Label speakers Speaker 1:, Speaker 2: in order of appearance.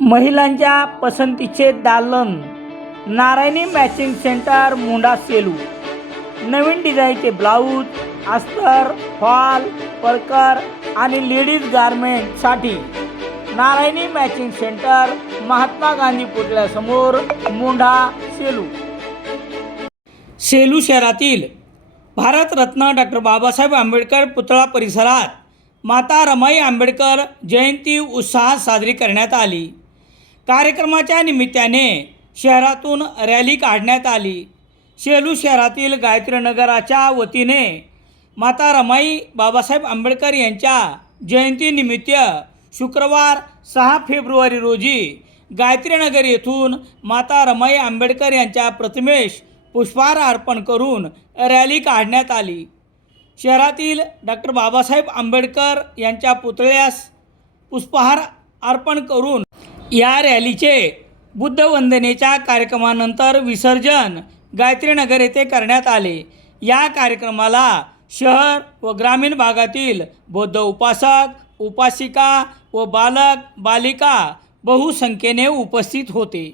Speaker 1: महिलांच्या पसंतीचे दालन नारायणी मॅचिंग सेंटर मुंडा सेलू. नवीन डिझाईनचे ब्लाऊज अस्तर फॉल परकर आणि लेडीज गारमेंटसाठी नारायणी मॅचिंग सेंटर महात्मा गांधी पुतळ्यासमोर मुंढा सेलू. सेलू शहरातील भारतरत्न डॉक्टर बाबासाहेब आंबेडकर पुतळा परिसरात माता रमाई आंबेडकर जयंती उत्साहात साजरी करण्यात आली. कार्यक्रमाच्या निमित्ताने शहरातून रॅली काढण्यात आली. सेलू शहरातील गायत्रीनगराच्या वतीने माता रमाई बाबासाहेब आंबेडकर यांच्या जयंतीनिमित्त शुक्रवार सहा फेब्रुवारी रोजी गायत्रीनगर येथून माता रमाई आंबेडकर यांच्या प्रतिमेस पुष्पहार अर्पण करून रॅली काढण्यात आली. शहरातील डॉक्टर बाबासाहेब आंबेडकर यांच्या पुतळ्यास पुष्पहार अर्पण करून या रॅलीचे बुद्धवंदनेच्या कार्यक्रमानंतर विसर्जन गायत्रीनगर येथे करण्यात आले. या कार्यक्रमाला शहर व ग्रामीण भागातील बौद्ध उपासक उपासिका व बालक बालिका बहुसंख्येने उपस्थित होते.